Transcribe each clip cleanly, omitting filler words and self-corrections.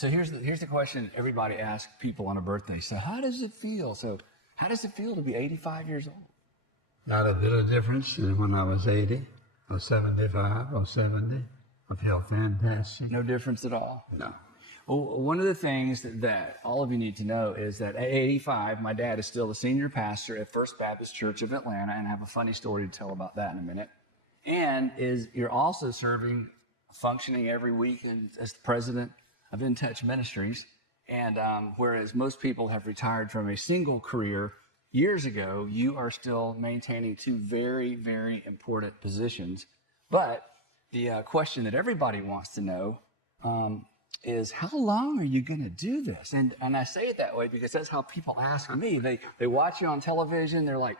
So here's the question everybody asks people on a birthday. So how does it feel? So how does it feel to be 85 years old? Not a bit of difference than when I was 80 or 75 or 70. I feel fantastic. No difference at all? No. Well, one of the things that all of you need to know is that at 85, my dad is still the senior pastor at First Baptist Church of Atlanta, and I have a funny story to tell about that in a minute. And you're also functioning every week as the president of In Touch Ministries. And whereas most people have retired from a single career years ago, you are still maintaining two very, very important positions. But the question that everybody wants to know is, how long are you going to do this? And I say it that way because that's how people ask me. They watch you on television. They're like,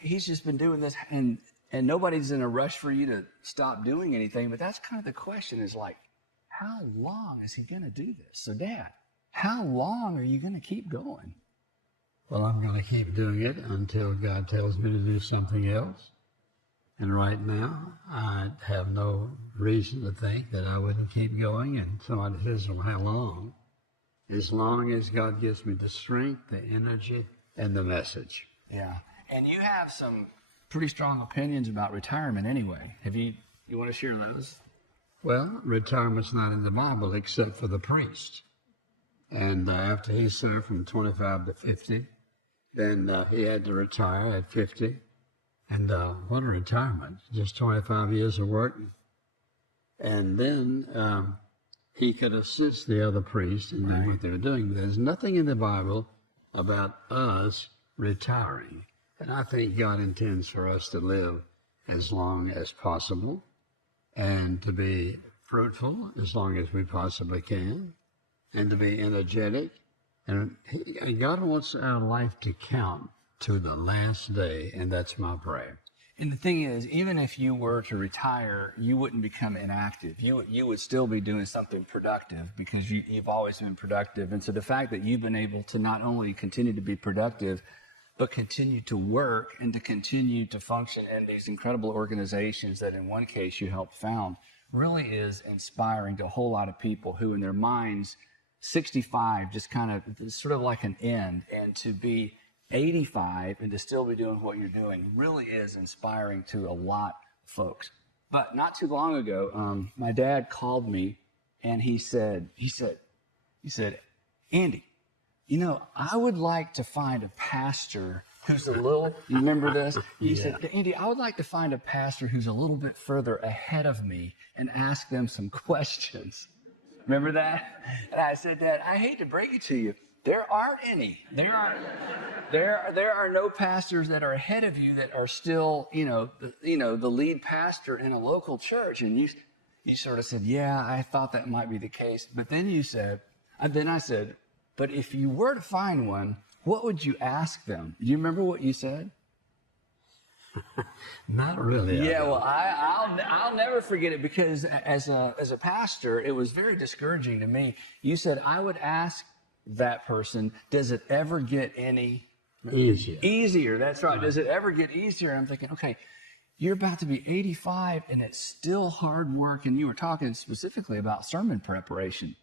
he's just been doing this, and nobody's in a rush for you to stop doing anything. But that's kind of the question, is like, how long is he going to do this? So, Dad, how long are you going to keep going? Well, I'm going to keep doing it until God tells me to do something else. And right now, I have no reason to think that I wouldn't keep going. And somebody says, well, how long? As long as God gives me the strength, the energy, and the message. Yeah. And you have some pretty strong opinions about retirement anyway. You want to share those? Well, retirement's not in the Bible except for the priest. And after he served from 25 to 50, then he had to retire at 50. And what a retirement, just 25 years of work. And then he could assist the other priests in doing what they were doing. There's nothing in the Bible about us retiring. And I think God intends for us to live as long as possible and to be fruitful as long as we possibly can and to be energetic. And God wants our life to count to the last day, and that's my prayer. And the thing is, even if you were to retire, you wouldn't become inactive. You would still be doing something productive because you've always been productive. And so the fact that you've been able to not only continue to be productive, but continue to work and to continue to function in these incredible organizations that in one case you helped found really is inspiring to a whole lot of people who in their minds, 65 just kind of sort of like an end, and to be 85 and to still be doing what you're doing really is inspiring to a lot of folks. But not too long ago, my dad called me and he said, Andy, I would like to find a pastor who's you remember this? He said, Andy, I would like to find a pastor who's a little bit further ahead of me and ask them some questions. Remember that? And I said, Dad, I hate to break it to you. There aren't any. There are no pastors that are ahead of you that are still, the lead pastor in a local church. And you sort of said, yeah, I thought that might be the case. But then I said, but if you were to find one, what would you ask them? Do you remember what you said? Not really. Yeah, well, I'll never forget it because as a pastor, it was very discouraging to me. You said, I would ask that person, does it ever get any easier? That's right. Does it ever get easier? I'm thinking, okay, you're about to be 85 and it's still hard work. And you were talking specifically about sermon preparation.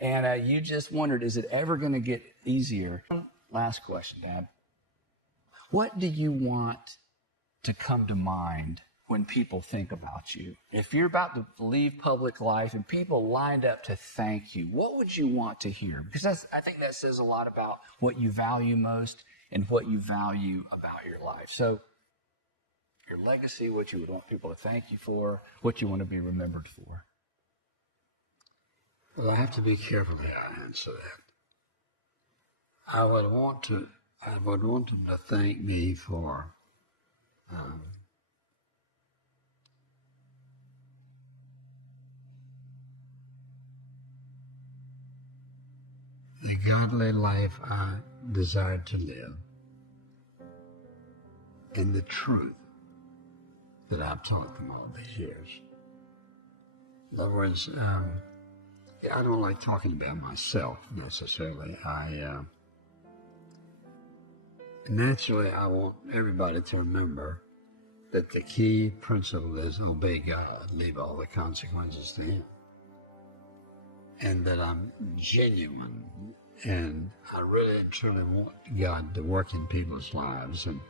And you just wondered, is it ever going to get easier? Last question, Dad. What do you want to come to mind when people think about you? If you're about to leave public life and people lined up to thank you, what would you want to hear? Because I think that says a lot about what you value most and what you value about your life. So your legacy, what you would want people to thank you for, what you want to be remembered for. Well, I have to be careful how I answer that. I would want them to thank me for the godly life I desired to live and the truth that I've taught them all these years. In other words, I don't like talking about myself necessarily. Naturally, I want everybody to remember that the key principle is obey God, leave all the consequences to Him. and that I'm genuine, and I really and truly want God to work in people's lives. And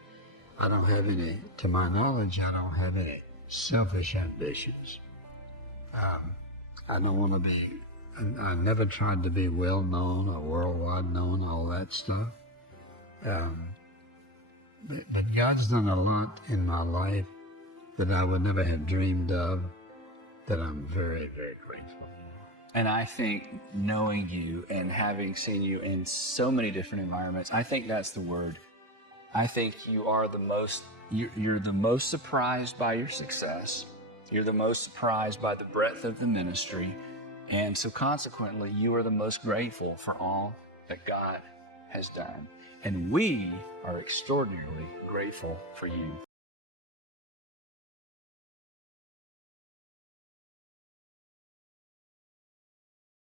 I don't have any, to my knowledge, I don't have any selfish ambitions. I don't want to be, I never tried to be well known or worldwide known, all that stuff. But God's done a lot in my life that I would never have dreamed of, that I'm very, very grateful. And I think knowing you and having seen you in so many different environments, I think that's the word. I think you are the most, you're the most surprised by your success. You're the most surprised by the breadth of the ministry. And so consequently, you are the most grateful for all that God has done. And we are extraordinarily grateful for you.